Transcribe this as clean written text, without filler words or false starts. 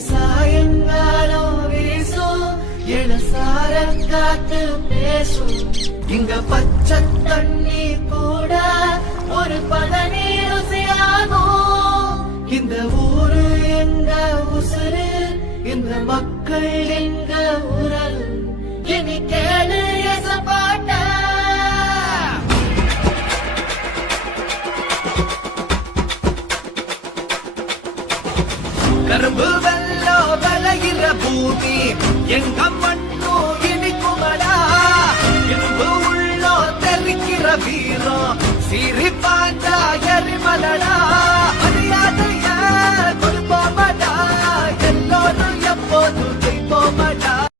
சாயங்காலம் வீசும் இளசார காத்து பேசும் இங்க பச்சை தண்ணி கூட ஒரு பதநீர் ருசியாகும் இந்த ஊரு எங்க உசுறு இந்த மக்கள் எங்க உறவு இனி கேளு எசப்பாட்ட கரும்பு வெள்ளோ விளைகிற பூமி எங்க மண்ணோ இனிக்குமடா இரும்பு உள்ளோ தெரிக்கிற வீரம் சிரிப்பாண்டா எரிமலடா